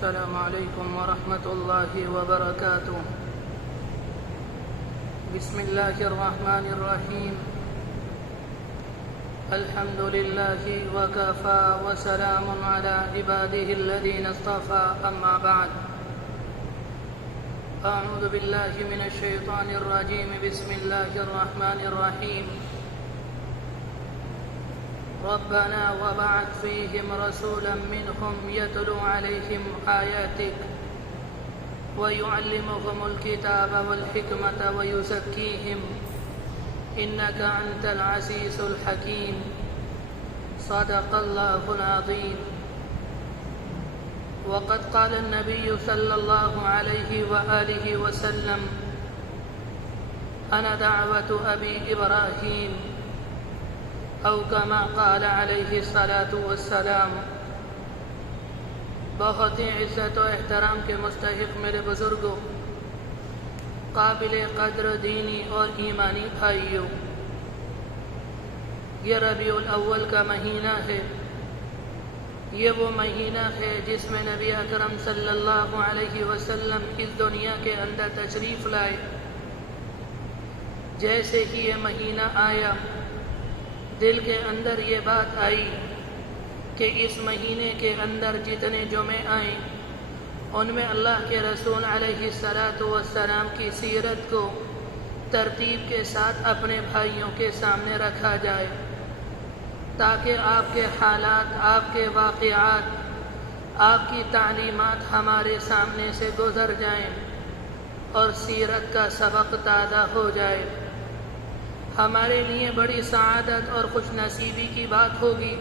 السلام علیکم ورحمۃ اللہ وبرکاتہ۔ بسم اللہ الرحمن الرحیم۔ الحمد للہ وکفی وسلام علی عبادہ الذین اصطفی، اما بعد۔ اعوذ باللہ من الشیطان الرجیم، بسم اللہ الرحمن الرحیم۔ ربنا وبعث فيهم رسولا منهم يتلو عليهم آياتك ويعلمهم الكتاب والحكمة ويزكيهم إنك أنت العزيز الحكيم، صدق الله العظيم۔ وقد قال النبي صلى الله عليه وآله وسلم: أنا دعوة أبي إبراهيم، او کما قال علیہ الصلاۃ والسلام۔ بہت ہی عزت و احترام کے مستحق میرے بزرگوں، قابل قدر دینی اور ایمانی بھائیوں، یہ ربیع الاول کا مہینہ ہے۔ یہ وہ مہینہ ہے جس میں نبی اکرم صلی اللہ علیہ وسلم اس دنیا کے اندر تشریف لائے۔ جیسے ہی یہ مہینہ آیا، دل کے اندر یہ بات آئی کہ اس مہینے کے اندر جتنے جمعے آئیں ان میں اللہ کے رسول علیہ الصلاۃ والسلام کی سیرت کو ترتیب کے ساتھ اپنے بھائیوں کے سامنے رکھا جائے، تاکہ آپ کے حالات، آپ کے واقعات، آپ کی تعلیمات ہمارے سامنے سے گزر جائیں اور سیرت کا سبق تازہ ہو جائے۔ ہمارے لیے بڑی سعادت اور خوش نصیبی کی بات ہوگی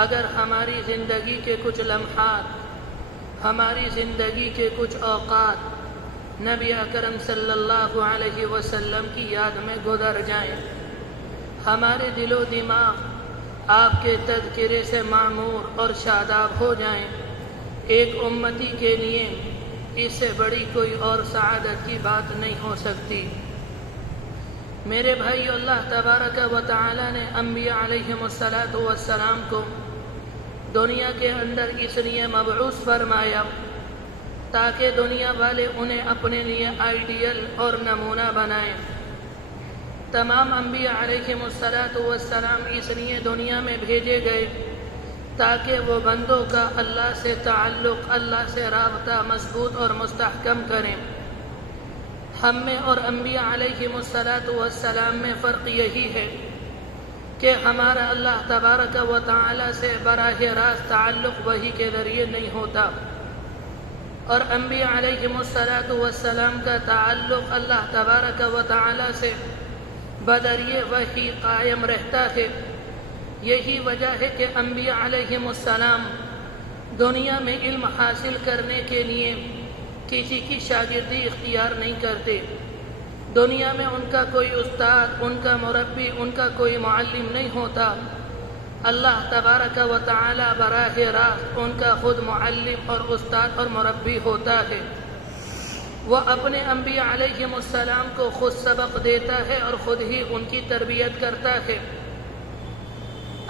اگر ہماری زندگی کے کچھ لمحات، ہماری زندگی کے کچھ اوقات نبی اکرم صلی اللہ علیہ وسلم کی یاد میں گزر جائیں، ہمارے دل و دماغ آپ کے تذکرے سے معمور اور شاداب ہو جائیں۔ ایک امتی کے لیے اس سے بڑی کوئی اور سعادت کی بات نہیں ہو سکتی۔ میرے بھائی، اللہ تبارک و تعالی نے انبیاء علیہم الصلاۃ والسلام کو دنیا کے اندر اس لیے مبعوث فرمایا تاکہ دنیا والے انہیں اپنے لیے آئیڈیل اور نمونہ بنائیں۔ تمام انبیاء علیہم الصلاۃ والسلام اس لیے دنیا میں بھیجے گئے تاکہ وہ بندوں کا اللہ سے تعلق، اللہ سے رابطہ مضبوط اور مستحکم کریں۔ ہم میں اور انبیاء علیہم الصلاۃ والسلام میں فرق یہی ہے کہ ہمارا اللہ تبارک و تعالی سے براہ راست تعلق وحی کے ذریعے نہیں ہوتا، اور انبیاء علیہم الصلاۃ والسلام کا تعلق اللہ تبارک و تعالی سے بذریعہ وحی قائم رہتا ہے۔ یہی وجہ ہے کہ انبیاء علیہم السلام دنیا میں علم حاصل کرنے کے لیے کسی کی شاگردی اختیار نہیں کرتے۔ دنیا میں ان کا کوئی استاد، ان کا مربی، ان کا کوئی معلم نہیں ہوتا۔ اللہ تبارک و تعالی براہ راست ان کا خود معلم اور استاد اور مربی ہوتا ہے۔ وہ اپنے انبیاء علیہم السلام کو خود سبق دیتا ہے اور خود ہی ان کی تربیت کرتا ہے۔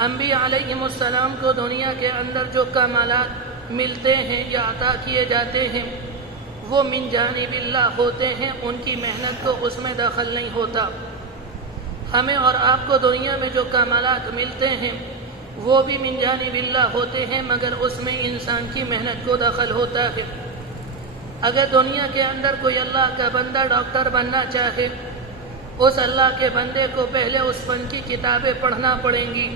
انبیاء علیہم السلام کو دنیا کے اندر جو کمالات ملتے ہیں یا عطا کیے جاتے ہیں وہ من جانب اللہ ہوتے ہیں، ان کی محنت کو اس میں دخل نہیں ہوتا۔ ہمیں اور آپ کو دنیا میں جو کمالات ملتے ہیں وہ بھی من جانب اللہ ہوتے ہیں، مگر اس میں انسان کی محنت کو دخل ہوتا ہے۔ اگر دنیا کے اندر کوئی اللہ کا بندہ ڈاکٹر بننا چاہے، اس اللہ کے بندے کو پہلے اس فن کی کتابیں پڑھنا پڑیں گی،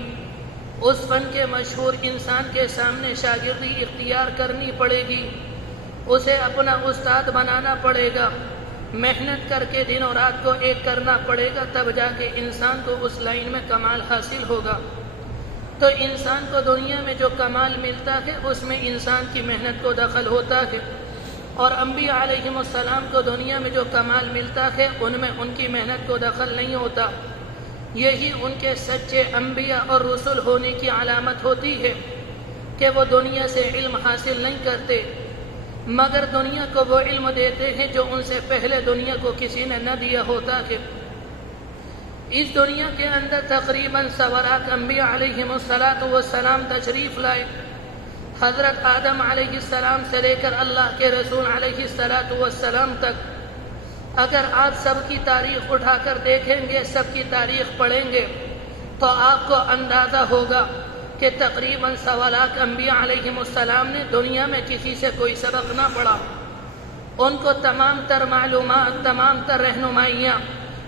اس فن کے مشہور انسان کے سامنے شاگردی اختیار کرنی پڑے گی، اسے اپنا استاد بنانا پڑے گا، محنت کر کے دن و رات کو ایک کرنا پڑے گا، تب جا کے انسان کو اس لائن میں کمال حاصل ہوگا۔ تو انسان کو دنیا میں جو کمال ملتا ہے اس میں انسان کی محنت کو دخل ہوتا ہے، اور انبیاء علیہم السلام کو دنیا میں جو کمال ملتا ہے ان میں ان کی محنت کو دخل نہیں ہوتا۔ یہی ان کے سچے انبیاء اور رسول ہونے کی علامت ہوتی ہے کہ وہ دنیا سے علم حاصل نہیں کرتے، مگر دنیا کو وہ علم دیتے ہیں جو ان سے پہلے دنیا کو کسی نے نہ دیا ہوتا ہے۔ اس دنیا کے اندر تقریباً 100 انبیاء علیہم الصلاۃ والسلام تشریف لائے۔ حضرت آدم علیہ السلام سے لے کر اللہ کے رسول علیہ السلام تک اگر آپ سب کی تاریخ اٹھا کر دیکھیں گے، سب کی تاریخ پڑھیں گے، تو آپ کو اندازہ ہوگا کہ تقریباً 1.25 لاکھ انبیاء علیہم السلام نے دنیا میں کسی سے کوئی سبق نہ پڑھا۔ ان کو تمام تر معلومات، تمام تر رہنمائیاں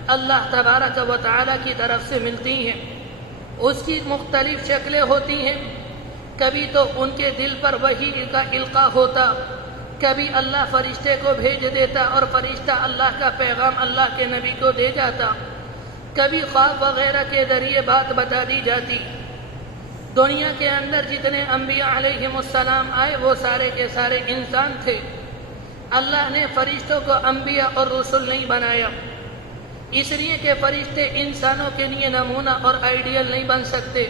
اللہ تبارک و تعالی کی طرف سے ملتی ہیں۔ اس کی مختلف شکلیں ہوتی ہیں، کبھی تو ان کے دل پر وحی کا القاء ہوتا، کبھی اللہ فرشتے کو بھیج دیتا اور فرشتہ اللہ کا پیغام اللہ کے نبی کو دے جاتا، کبھی خواب وغیرہ کے ذریعے بات بتا دی جاتی۔ دنیا کے اندر جتنے انبیاء علیہم السلام آئے وہ سارے کے سارے انسان تھے۔ اللہ نے فرشتوں کو انبیاء اور رسول نہیں بنایا، اس لیے کہ فرشتے انسانوں کے لیے نمونہ اور آئیڈیل نہیں بن سکتے،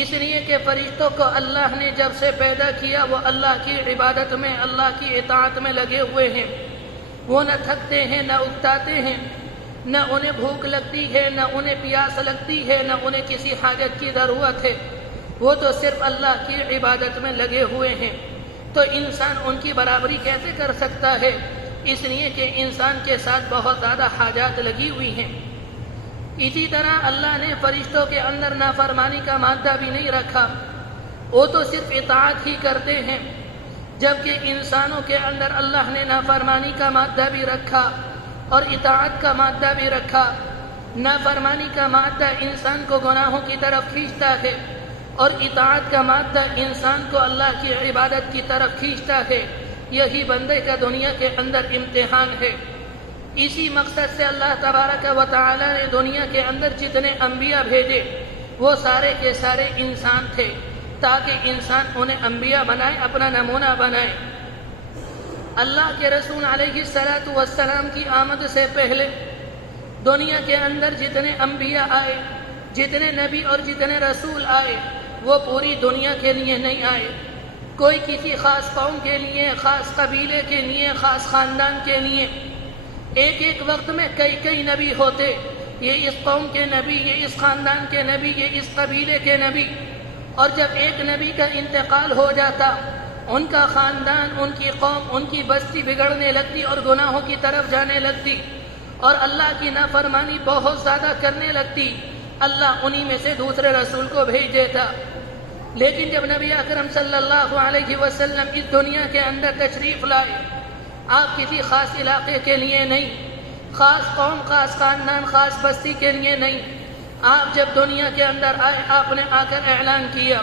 اس لیے کہ فرشتوں کو اللہ نے جب سے پیدا کیا وہ اللہ کی عبادت میں، اللہ کی اطاعت میں لگے ہوئے ہیں۔ وہ نہ تھکتے ہیں، نہ اکتاتے ہیں، نہ انہیں بھوک لگتی ہے، نہ انہیں پیاس لگتی ہے، نہ انہیں کسی حاجت کی ضرورت ہے، وہ تو صرف اللہ کی عبادت میں لگے ہوئے ہیں۔ تو انسان ان کی برابری کیسے کر سکتا ہے؟ اس لیے کہ انسان کے ساتھ بہت زیادہ حاجات لگی ہوئی ہیں۔ اسی طرح اللہ نے فرشتوں کے اندر نافرمانی کا مادہ بھی نہیں رکھا، وہ تو صرف اطاعت ہی کرتے ہیں، جبکہ انسانوں کے اندر اللہ نے نافرمانی کا مادہ بھی رکھا اور اطاعت کا مادہ بھی رکھا۔ نافرمانی کا مادہ انسان کو گناہوں کی طرف کھینچتا ہے اور اطاعت کا مادہ انسان کو اللہ کی عبادت کی طرف کھینچتا ہے۔ یہی بندے کا دنیا کے اندر امتحان ہے۔ اسی مقصد سے اللہ تبارک و تعالی نے دنیا کے اندر جتنے انبیاء بھیجے وہ سارے کے سارے انسان تھے، تاکہ انسان انہیں انبیاء بنائے، اپنا نمونہ بنائے۔ اللہ کے رسول علیہ السلام کی آمد سے پہلے دنیا کے اندر جتنے انبیاء آئے، جتنے نبی اور جتنے رسول آئے، وہ پوری دنیا کے لیے نہیں آئے۔ کوئی کسی خاص قوم کے لیے، خاص قبیلے کے لیے، خاص خاندان کے لیے، ایک وقت میں کئی نبی ہوتے، یہ اس قوم کے نبی، یہ اس خاندان کے نبی، یہ اس قبیلے کے نبی۔ اور جب ایک نبی کا انتقال ہو جاتا، ان کا خاندان، ان کی قوم، ان کی بستی بگڑنے لگتی اور گناہوں کی طرف جانے لگتی اور اللہ کی نافرمانی بہت زیادہ کرنے لگتی۔ اللہ انہی میں سے دوسرے رسول کو بھیج دیتا۔ لیکن جب نبی اکرم صلی اللہ علیہ وسلم اس دنیا کے اندر تشریف لائے، آپ کسی خاص علاقے کے لیے نہیں، خاص قوم، خاص خاندان، خاص بستی کے لیے نہیں، آپ جب دنیا کے اندر آئے، آپ نے آ کر اعلان کیا،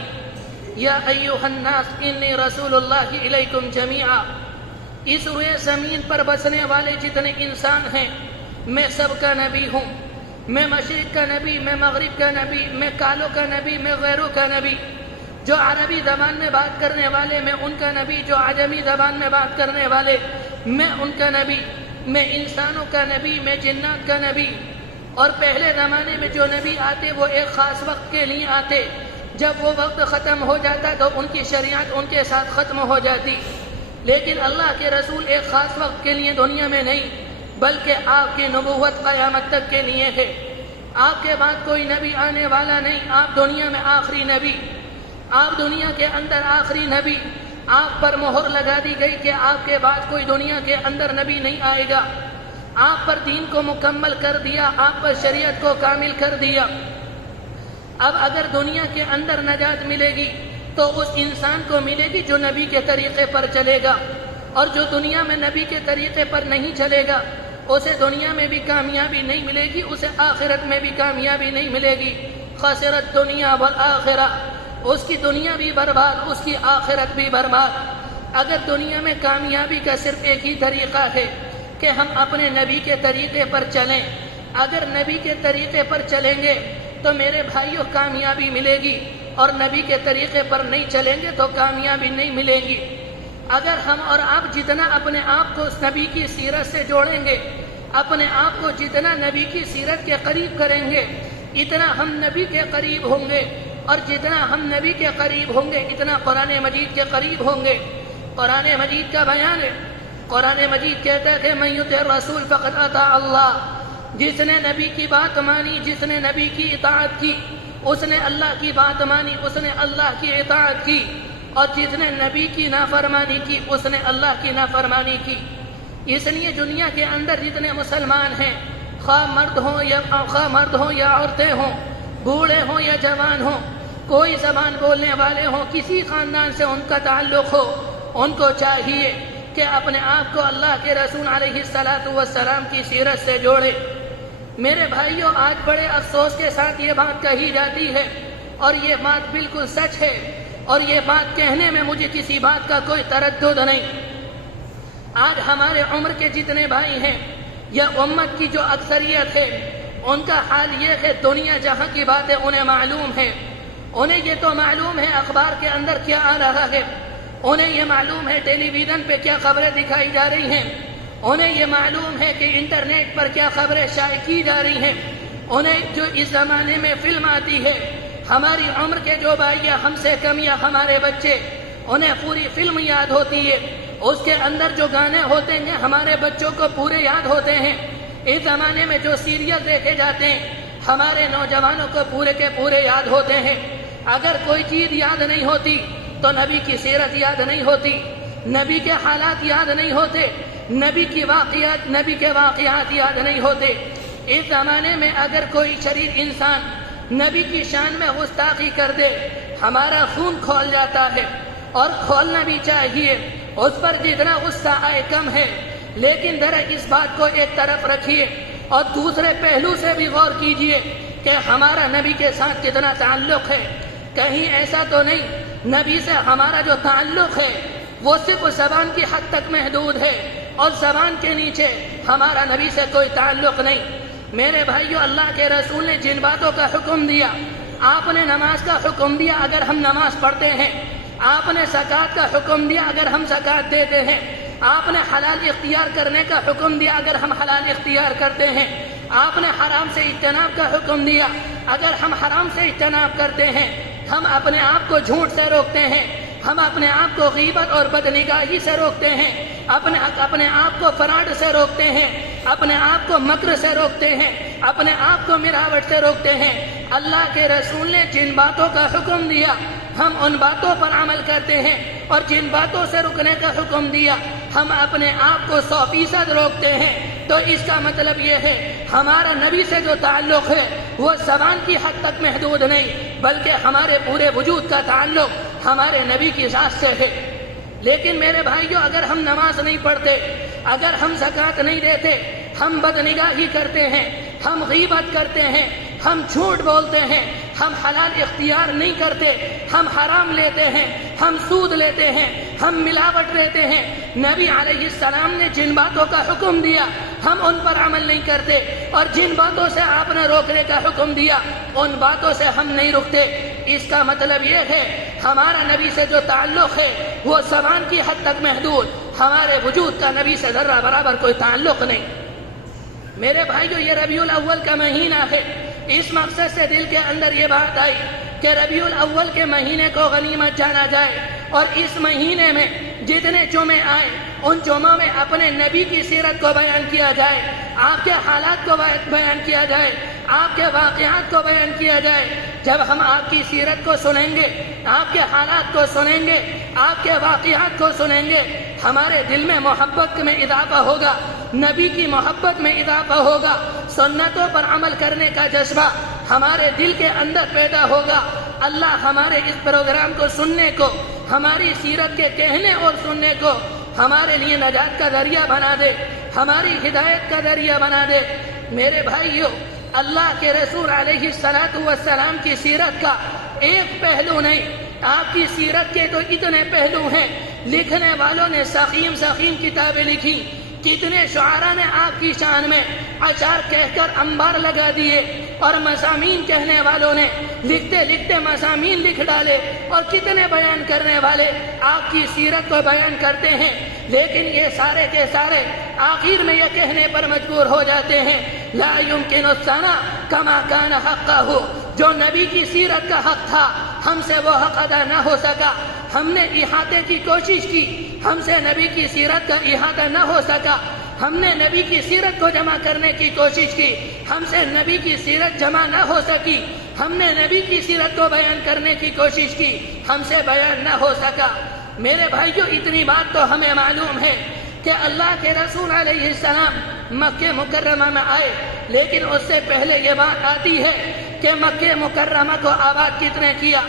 یا ایھا الناس انی رسول اللہ الیکم جمیعا، اس روئے زمین پر بسنے والے جتنے انسان ہیں، میں سب کا نبی ہوں، میں مشرق کا نبی، میں مغرب کا نبی، میں کالوں کا نبی، میں غیروں کا نبی، جو عربی زبان میں بات کرنے والے میں ان کا نبی، جو عجمی زبان میں بات کرنے والے میں ان کا نبی، میں انسانوں کا نبی، میں جنات کا نبی۔ اور پہلے زمانے میں جو نبی آتے وہ ایک خاص وقت کے لیے آتے، جب وہ وقت ختم ہو جاتا تو ان کی شریعت ان کے ساتھ ختم ہو جاتی۔ لیکن اللہ کے رسول ایک خاص وقت کے لیے دنیا میں نہیں، بلکہ آپ کی نبوت قیامت تک کے لیے ہے۔ آپ کے بعد کوئی نبی آنے والا نہیں، آپ دنیا میں آخری نبی، آپ دنیا کے اندر آخری نبی۔ آپ پر مہر لگا دی گئی کہ آپ کے بعد کوئی دنیا کے اندر نبی نہیں آئے گا۔ آپ پر دین کو مکمل کر دیا، آپ پر شریعت کو کامل کر دیا۔ اب اگر دنیا کے اندر نجات ملے گی تو اس انسان کو ملے گی جو نبی کے طریقے پر چلے گا، اور جو دنیا میں نبی کے طریقے پر نہیں چلے گا اسے دنیا میں بھی کامیابی نہیں ملے گی، اسے آخرت میں بھی کامیابی نہیں ملے گی۔ خسرت دنیا والآخرہ، اس کی دنیا بھی برباد، اس کی آخرت بھی برباد۔ اگر دنیا میں کامیابی کا صرف ایک ہی طریقہ ہے کہ ہم اپنے نبی کے طریقے پر چلیں، اگر نبی کے طریقے پر چلیں گے تو میرے بھائیوں کامیابی ملے گی، اور نبی کے طریقے پر نہیں چلیں گے تو کامیابی نہیں ملے گی۔ اگر ہم اور آپ جتنا اپنے آپ کو اس نبی کی سیرت سے جوڑیں گے، اپنے آپ کو جتنا نبی کی سیرت کے قریب کریں گے، اتنا ہم نبی کے قریب ہوں گے، اور جتنا ہم نبی کے قریب ہوں گے اتنا قرآن مجید کے قریب ہوں گے۔ قرآن مجید کا بیان ہے، قرآن مجید کہتا ہے کہ من یطع الرسول فقد اطاع اللہ، جس نے نبی کی بات مانی، جس نے نبی کی اطاعت کی، اس نے اللہ کی بات مانی، اس نے اللہ کی اطاعت کی۔ اور جس نے نبی کی نافرمانی کی اس نے اللہ کی نافرمانی کی۔ اس لیے دنیا کے اندر جتنے مسلمان ہیں، خواہ مرد ہوں یا عورتیں ہوں، بوڑھے ہوں یا جوان ہوں، کوئی زبان بولنے والے ہوں، کسی خاندان سے ان کا تعلق ہو، ان کو چاہیے کہ اپنے آپ کو اللہ کے رسول علیہ السلام کی سیرت سے جوڑے۔ میرے بھائیوں، آج بڑے افسوس کے ساتھ یہ بات کہی جاتی ہے اور یہ بات بالکل سچ ہے، اور یہ بات کہنے میں مجھے کسی بات کا کوئی تردد نہیں۔ آج ہمارے عمر کے جتنے بھائی ہیں یا امت کی جو اکثریت ہے، ان کا حال یہ ہے، دنیا جہاں کی باتیں انہیں معلوم ہے، انہیں یہ تو معلوم ہے اخبار کے اندر کیا آ رہا ہے، انہیں یہ معلوم ہے ٹیلی ویژن پہ کیا خبریں دکھائی جا رہی ہیں، انہیں یہ معلوم ہے کہ انٹرنیٹ پر کیا خبریں شائع کی جا رہی ہیں، انہیں جو اس زمانے میں فلم آتی ہے، ہماری عمر کے جو بھائی یا ہم سے کم یا ہمارے بچے، انہیں پوری فلم یاد ہوتی ہے، اس کے اندر جو گانے ہوتے ہیں ہمارے بچوں کو پورے یاد ہوتے ہیں۔ اس زمانے میں جو سیریل دیکھے جاتے ہیں ہمارے نوجوانوں کو پورے کے پورے یاد ہوتے ہیں۔ اگر کوئی چیز یاد نہیں ہوتی تو نبی کی سیرت یاد نہیں ہوتی، نبی کے حالات یاد نہیں ہوتے، نبی کے واقعات یاد نہیں ہوتے۔ اس زمانے میں اگر کوئی شریر انسان نبی کی شان میں گستاخی کر دے، ہمارا خون کھول جاتا ہے، اور کھولنا بھی چاہیے، اس پر جتنا غصہ آئے کم ہے۔ لیکن ذرا اس بات کو ایک طرف رکھیے اور دوسرے پہلو سے بھی غور کیجئے کہ ہمارا نبی کے ساتھ کتنا تعلق ہے۔ کہیں ایسا تو نہیں نبی سے ہمارا جو تعلق ہے وہ صرف زبان کی حد تک محدود ہے اور زبان کے نیچے ہمارا نبی سے کوئی تعلق نہیں۔ میرے بھائیو، اللہ کے رسول نے جن باتوں کا حکم دیا، آپ نے نماز کا حکم دیا اگر ہم نماز پڑھتے ہیں، آپ نے زکوٰۃ کا حکم دیا اگر ہم زکوٰۃ دیتے ہیں، آپ نے حلال اختیار کرنے کا حکم دیا اگر ہم حلال اختیار کرتے ہیں، آپ نے حرام سے اجتناب کا حکم دیا اگر ہم حرام سے اجتناب کرتے ہیں، ہم اپنے آپ کو جھوٹ سے روکتے ہیں، ہم اپنے آپ کو غیبت اور بدنگاہی سے روکتے ہیں، اپنے آپ کو فراڈ سے روکتے ہیں، اپنے آپ کو مکر سے روکتے ہیں، اپنے آپ کو مراوٹ سے روکتے ہیں۔ اللہ کے رسول نے جن باتوں کا حکم دیا ہم ان باتوں پر عمل کرتے ہیں، اور جن باتوں سے رکنے کا حکم دیا ہم اپنے آپ کو 100% روکتے ہیں۔ تو اس کا مطلب یہ ہے ہمارا نبی سے جو تعلق ہے وہ زبان کی حد تک محدود نہیں، بلکہ ہمارے پورے وجود کا تعلق ہمارے نبی کی ذات سے ہے۔ لیکن میرے بھائیوں، اگر ہم نماز نہیں پڑھتے، اگر ہم زکوٰۃ نہیں دیتے، ہم بدنگاہی کرتے ہیں، ہم غیبت کرتے ہیں، ہم جھوٹ بولتے ہیں، ہم حلال اختیار نہیں کرتے، ہم حرام لیتے ہیں، ہم سود لیتے ہیں، ہم ملاوٹ لیتے ہیں، نبی علیہ السلام نے جن باتوں کا حکم دیا ہم ان پر عمل نہیں کرتے، اور جن باتوں سے آپ نے روکنے کا حکم دیا ان باتوں سے ہم نہیں رکتے۔ اس کا مطلب یہ ہے ہمارا نبی سے جو تعلق ہے وہ زبان کی حد تک محدود، ہمارے وجود کا نبی سے ذرہ برابر کوئی تعلق نہیں۔ میرے بھائیو، یہ ربیع الاول کا مہینہ ہے، اس مقصد سے دل کے اندر یہ بات آئی کہ ربیع الاول کے مہینے کو غنیمت جانا جائے، اور اس مہینے میں جتنے جمعے آئے ان جمعوں میں اپنے نبی کی سیرت کو بیان کیا جائے، آپ کے حالات کو بیان کیا جائے، آپ کے واقعات کو بیان کیا جائے۔ جب ہم آپ کی سیرت کو سنیں گے، آپ کے حالات کو سنیں گے، آپ کے واقعات کو سنیں گے، ہمارے دل میں محبت میں اضافہ ہوگا، نبی کی محبت میں اضافہ ہوگا، سنتوں پر عمل کرنے کا جذبہ ہمارے دل کے اندر پیدا ہوگا۔ اللہ ہمارے اس پروگرام کو سننے کو، ہماری سیرت کے کہنے اور سننے کو ہمارے لیے نجات کا ذریعہ بنا دے، ہماری ہدایت کا ذریعہ بنا دے۔ میرے بھائیو، اللہ کے رسول علیہ السلام کی سیرت کا ایک پہلو نہیں، آپ کی سیرت کے تو اتنے پہلو ہیں۔ لکھنے والوں نے سخیم کتابیں لکھی، کتنے شعراء نے آپ کی شان میں اشعار کہہ کر انبار لگا دیے، اور مضامین کہنے والوں نے لکھتے لکھتے مضامین لکھ ڈالے، اور کتنے بیان کرنے والے آپ کی سیرت کو بیان کرتے ہیں، لیکن یہ سارے کے سارے آخر میں یہ کہنے پر مجبور ہو جاتے ہیں لا يمكن الثناء كما كان حقه۔ جو نبی کی سیرت کا حق تھا ہم سے وہ حق ادا نہ ہو سکا، ہم نے احاطے کی کوشش کی، ہم سے نبی کی سیرت کا احاطہ نہ ہو سکا، ہم نے نبی کی سیرت کو جمع کرنے کی کوشش کی، ہم سے نبی کی سیرت جمع نہ ہو سکی، ہم نے نبی کی سیرت کو بیان کرنے کی کوشش کی، ہم سے بیان نہ ہو سکا۔ میرے بھائیوں، اتنی بات تو ہمیں معلوم ہے کہ اللہ کے رسول علیہ السلام مکہ مکرمہ میں آئے، لیکن اس سے پہلے یہ بات آتی ہے کہ مکہ مکرمہ کو آباد کس نے کیا؟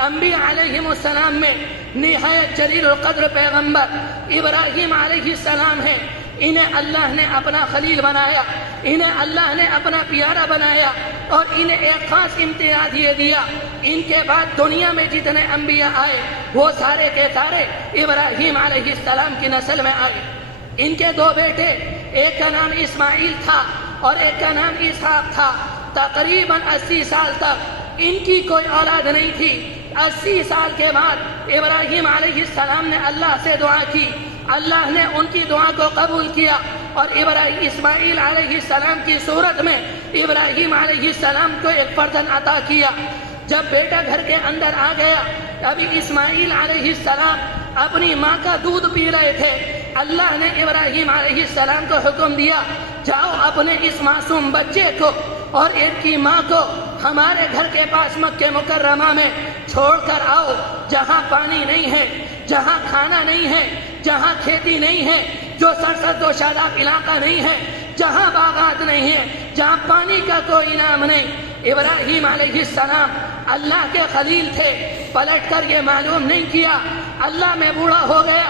انبیاء علیہ السلام میں نہایت جلیل القدر پیغمبر ابراہیم علیہ السلام ہیں۔ انہیں اللہ نے اپنا خلیل بنایا، انہیں اللہ نے اپنا پیارا بنایا، اور انہیں ایک خاص امتیاز یہ دیا، ان کے بعد دنیا میں جتنے انبیاء آئے وہ سارے کے سارے ابراہیم علیہ السلام کی نسل میں آئے۔ ان کے دو بیٹے، ایک کا نام اسماعیل تھا اور ایک کا نام اسحاق تھا۔ تقریباً 80 سال تک ان کی کوئی اولاد نہیں تھی۔ 80 سال کے بعد ابراہیم علیہ السلام نے اللہ سے دعا کی، اللہ نے ان کی دعا کو قبول کیا، اور اسماعیل علیہ السلام کی صورت میں ابراہیم علیہ السلام کو ایک فرزند عطا کیا۔ جب بیٹا گھر کے اندر آ گیا، ابھی اسماعیل علیہ السلام اپنی ماں کا دودھ پی رہے تھے، اللہ نے ابراہیم علیہ السلام کو حکم دیا، جاؤ اپنے اس معصوم بچے کو اور ایک کی ماں کو ہمارے گھر کے پاس مکہ مکرمہ میں چھوڑ کر آؤ، جہاں پانی نہیں ہے، جہاں کھانا نہیں ہے، جہاں کھیتی نہیں ہے، جو سرسبز و شاداب علاقہ نہیں ہے، جہاں باغات نہیں ہے، جہاں پانی کا کوئی نام نہیں۔ ابراہیم علیہ السلام اللہ کے خلیل تھے، پلٹ کر یہ معلوم نہیں کیا اللہ میں بوڑھا ہو گیا،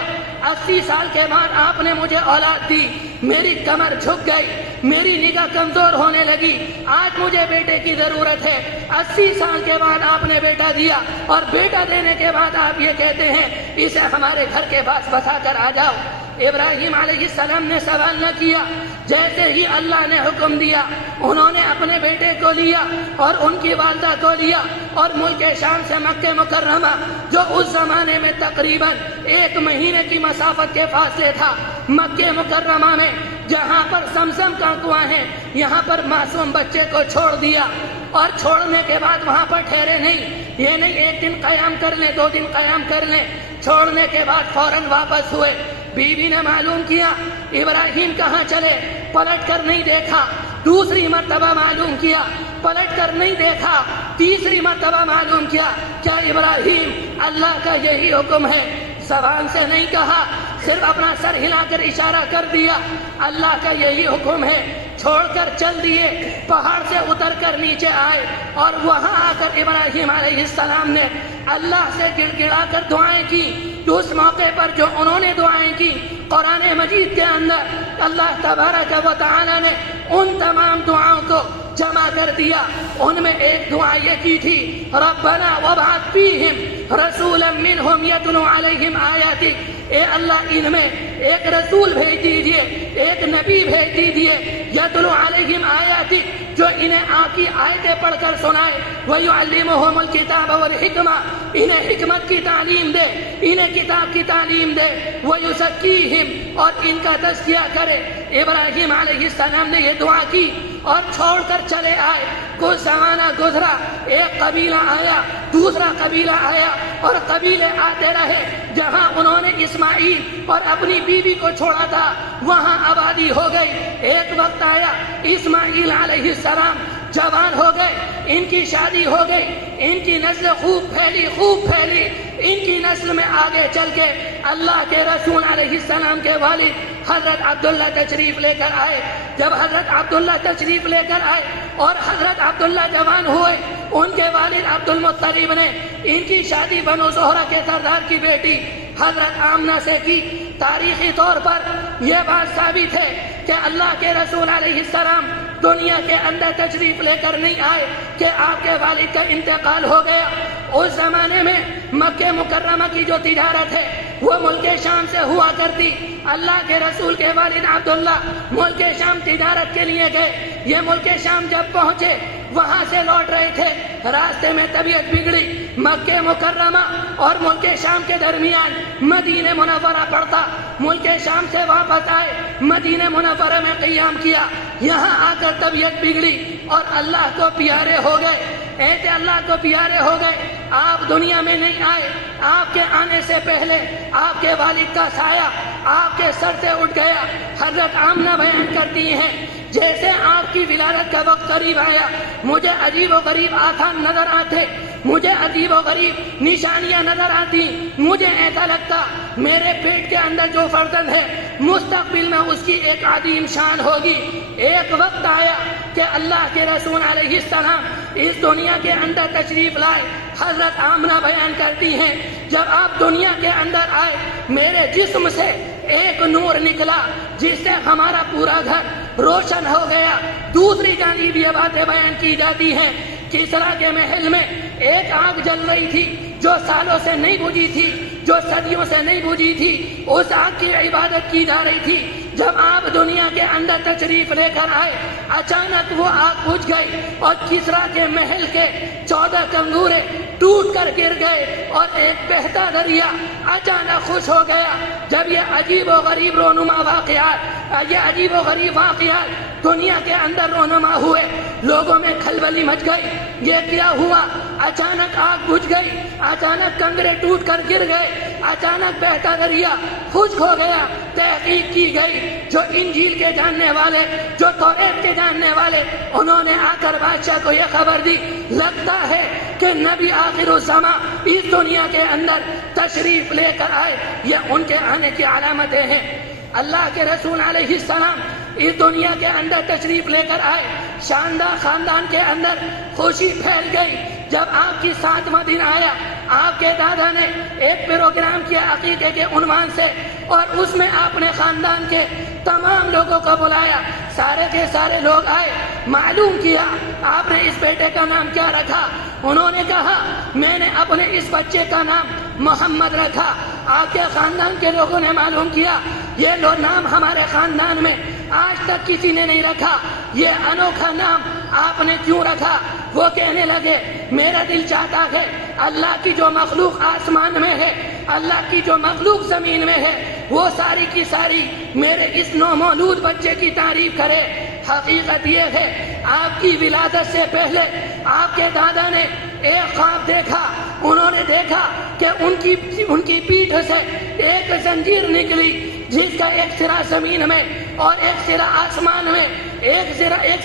80 سال کے بعد آپ نے مجھے اولاد دی، میری کمر جھک گئی، میری نگاہ کمزور ہونے لگی، آج مجھے بیٹے کی ضرورت ہے۔ 80 سال کے بعد آپ نے بیٹا دیا، اور بیٹا دینے کے بعد آپ یہ کہتے ہیں اسے ہمارے گھر کے پاس بسا کر آ جاؤ۔ ابراہیم علیہ السلام نے سوال نہ کیا، جیسے ہی اللہ نے حکم دیا انہوں نے اپنے بیٹے کو لیا اور ان کی والدہ کو لیا، اور ملک شام سے مکہ مکرمہ، جو اس زمانے میں تقریباً 1 مہینے کی مسافت کے فاصلے تھا، مکہ مکرمہ میں جہاں پر زمزم کا کنواں ہے، یہاں پر معصوم بچے کو چھوڑ دیا، اور چھوڑنے کے بعد وہاں پر ٹھہرے نہیں، یہ نہیں 1 دن قیام کر لیں، 2 دن قیام کر لیں، چھوڑنے کے بعد فوراً واپس ہوئے۔ بیوی نے معلوم کیا ابراہیم کہاں چلے، پلٹ کر نہیں دیکھا، دوسری مرتبہ معلوم کیا، پلٹ کر نہیں دیکھا، تیسری مرتبہ معلوم کیا، کیا ابراہیم اللہ کا یہی حکم ہے؟ زبان سے نہیں کہا، صرف اپنا سر ہلا کر اشارہ کر دیا، اللہ کا یہی حکم ہے۔ چھوڑ کر چل دیے، پہاڑ سے اتر کر نیچے آئے، اور وہاں آ کر ابراہیم علیہ السلام نے اللہ سے گڑ گڑا کر دعائیں کی۔ تو اس موقع پر جو انہوں نے دعائیں کی، قرآن مجید کے اندر اللہ تبارک و تعالی نے ان تمام دعاؤں کو جمع کر دیا۔ ان میں ایک دعا یہ کی تھی، ربنا وابعث فیہم رسولا منہم یتلو علیہم آیاتک، اے اللہ ان میں ایک رسول بھیج دیجئے، ایک نبی بھیج دیجئے، یتلو علیہم آیاتک، جو انہیں آپ کی آیتیں پڑھ کر سنائے، ویعلمہم الکتاب والحکمہ، انہیں حکمت کی تعلیم دے، انہیں کتاب کی تعلیم دے، ویزکیہم، اور ان کا تزکیہ کرے۔ ابراہیم علیہ السلام نے یہ دعا کی اور چھوڑ کر چلے آئے۔ کچھ زمانہ گزرا، ایک قبیلہ آیا، دوسرا قبیلہ آیا، اور قبیلے آتے رہے۔ جہاں انہوں نے اسماعیل اور اپنی بیوی کو چھوڑا تھا وہاں آبادی ہو گئی۔ ایک وقت آیا اسماعیل علیہ السلام جوان ہو گئے، ان کی شادی ہو گئی، ان کی نسل خوب پھیلی، ان کی نسل میں آگے چل کے اللہ کے رسول علیہ السلام کے والد حضرت عبداللہ تشریف لے کر آئے۔ جب حضرت عبداللہ تشریف لے کر آئے اور حضرت عبداللہ جوان ہوئے، ان کے والد عبد المطلب نے ان کی شادی بنو زہرہ کے سردار کی بیٹی حضرت آمنہ سے کی۔ تاریخی طور پر یہ بات ثابت ہے کہ اللہ کے رسول علیہ السلام دنیا کے اندر تشریف لے کر نہیں آئے کہ آپ کے والد کا انتقال ہو گیا۔ اس زمانے میں مکہ مکرمہ کی جو تجارت ہے وہ ملک شام سے ہوا کرتی۔ اللہ کے رسول کے والد عبداللہ ملک شام تجارت کے لیے گئے۔ یہ ملک شام جب پہنچے، وہاں سے لوٹ رہے تھے، راستے میں طبیعت بگڑی۔ مکہ مکرمہ اور ملک شام کے درمیان مدینہ منورہ پڑتا۔ ملک شام سے واپس آئے، مدینہ منورہ میں قیام کیا۔ یہاں آ کر طبیعت بگڑی اور اللہ کو پیارے ہو گئے۔ ایسے اللہ کو پیارے ہو گئے. آپ دنیا میں نہیں آئے, آپ کے آنے سے پہلے آپ کے والد کا سایہ آپ کے سر سے اٹھ گیا. حضرت آمنہ بیان کرتی ہیں جیسے آپ کی ولادت کا وقت قریب آیا مجھے عجیب و غریب آثار نظر آتے, مجھے عجیب و غریب نشانیاں نظر آتی. مجھے ایسا لگتا میرے پیٹ کے اندر جو فرزند ہے مستقبل میں اس کی ایک عظیم شان ہوگی. ایک وقت آیا کہ اللہ کے رسول علیہ السلام اس دنیا کے اندر تشریف لائے. حضرت آمنہ بیان کرتی ہیں جب آپ دنیا کے اندر آئے میرے جسم سے ایک نور نکلا جس سے ہمارا پورا گھر روشن ہو گیا. دوسری جانب یہ باتیں بیان کی جاتی ہیں کسریٰ کے محل میں ایک آگ جل رہی تھی جو سالوں سے نہیں بجھی تھی, جو صدیوں سے نہیں بجھی تھی. اس آگ کی عبادت کی جا رہی تھی. جب آپ دنیا کے اندر تشریف لے کر آئے اچانک وہ آگ بجھ گئی اور کسریٰ کے محل کے 14 کنگورے ٹوٹ کر گر گئے اور ایک بہتا دریا اچانک خوش ہو گیا. جب یہ عجیب و غریب رونما واقعات, یہ عجیب و غریب واقعات دنیا کے اندر رونما ہوئے, لوگوں میں کھلبلی مچ گئی. یہ کیا ہوا؟ اچانک آگ بجھ گئی, اچانک کنگرے ٹوٹ کر گر گئے, اچانک بہتا دریا خشک ہو گیا. تحقیق کی گئی, جو انجیل کے جاننے والے, جو توریت کے جاننے والے, انہوں نے آ کر بادشاہ کو یہ خبر دی لگتا ہے کہ نبی آخر الزماں اس دنیا کے اندر تشریف لے کر آئے. یہ ان کے آنے کی علامتیں ہیں. اللہ کے رسول علیہ السلام اس دنیا کے اندر تشریف لے کر آئے. شاندار خاندان کے اندر خوشی پھیل گئی. جب آپ کی 7واں دن آیا آپ کے دادا نے ایک پروگرام کیا عقیقے کے عنوان سے اور اس میں آپ نے خاندان کے تمام لوگوں کو بلایا. سارے کے سارے لوگ آئے, معلوم کیا آپ نے اس بیٹے کا نام کیا رکھا. انہوں نے کہا میں نے اپنے اس بچے کا نام محمد رکھا. آپ کے خاندان کے لوگوں نے معلوم کیا یہ لو نام ہمارے خاندان میں آج تک کسی نے نہیں رکھا, یہ انوکھا نام آپ نے کیوں رکھا؟ وہ کہنے لگے میرا دل چاہتا ہے اللہ کی جو مخلوق آسمان میں ہے, اللہ کی جو مخلوق زمین میں ہے, وہ ساری کی ساری میرے اس نومولود بچے کی تعریف کرے. حقیقت یہ ہے آپ کی ولادت سے پہلے آپ کے دادا نے ایک خواب دیکھا. انہوں نے دیکھا کہ ان کی پیٹھ سے ایک زنجیر نکلی جس کا ایک سرا زمین میں اور ایک سرا آسمان میں, ایک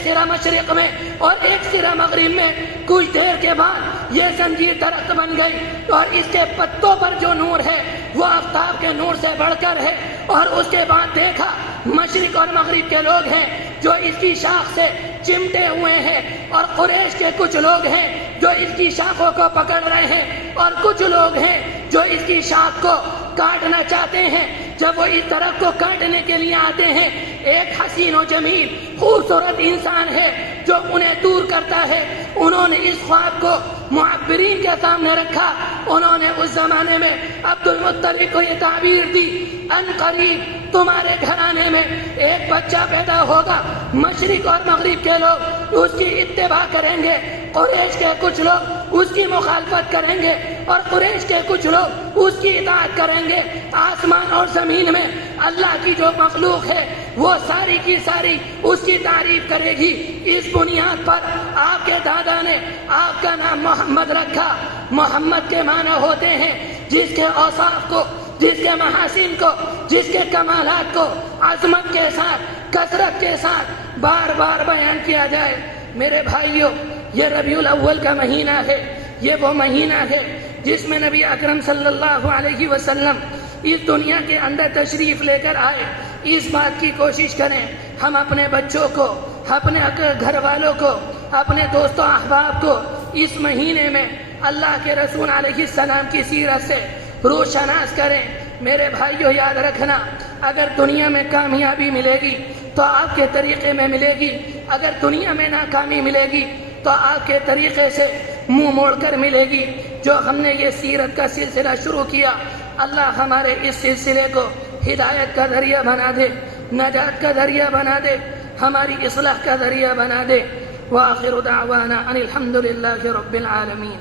سرا مشرق میں اور ایک سرا مغرب میں. کچھ دیر کے بعد یہ زنجیر درخت بن گئی اور اس کے پتوں پر جو نور ہے وہ آفتاب کے نور سے بڑھ کر ہے. اور اس کے بعد دیکھا مشرق اور مغرب کے لوگ ہیں جو اس کی شاخ سے چمٹے ہوئے ہیں اور قریش کے کچھ لوگ ہیں جو اس کی شاخوں کو پکڑ رہے ہیں اور کچھ لوگ ہیں جو اس کی شاخ کو کاٹنا چاہتے ہیں. جب وہ اس درخت کو کاٹنے کے لیے آتے ہیں ایک حسین و جمیل خوبصورت انسان ہے جو انہیں دور کرتا ہے. انہوں نے اس خواب کو معبرین کے سامنے رکھا. انہوں نے اس زمانے میں عبد المطلب کو یہ تعبیر دی ان قریب تمہارے گھرانے میں ایک بچہ پیدا ہوگا, مشرق اور مغرب کے لوگ اس کی اتباع کریں گے, قریش کے کچھ لوگ اس کی مخالفت کریں گے اور قریش کے کچھ لوگ اس کی اطاعت کریں گے. آسمان اور زمین میں اللہ کی جو مخلوق ہے وہ ساری کی ساری اس کی تعریف کرے گی. اس بنیاد پر آپ کے دادا نے آپ کا نام محمد رکھا. محمد کے معنی ہوتے ہیں جس کے اوصاف کو, جس کے محاسن کو, جس کے کمالات کو عظمت کے ساتھ, کثرت کے ساتھ بار بار بیان کیا جائے. میرے بھائیوں, یہ ربیع الاول کا مہینہ ہے. یہ وہ مہینہ ہے جس میں نبی اکرم صلی اللہ علیہ وسلم اس دنیا کے اندر تشریف لے کر آئے. اس بات کی کوشش کریں ہم اپنے بچوں کو, اپنے گھر والوں کو, اپنے دوستوں احباب کو اس مہینے میں اللہ کے رسول علیہ السلام کی سیرت سے روشناس کریں. میرے بھائیوں یاد رکھنا, اگر دنیا میں کامیابی ملے گی تو آپ کے طریقے میں ملے گی, اگر دنیا میں ناکامی ملے گی تو آپ کے طریقے سے منہ موڑ کر ملے گی. جو ہم نے یہ سیرت کا سلسلہ شروع کیا, اللہ ہمارے اس سلسلے کو ہدایت کا ذریعہ بنا دے, نجات کا ذریعہ بنا دے, ہماری اصلاح کا ذریعہ بنا دے. وآخر دعوانا ان الحمد للہ رب العالمین.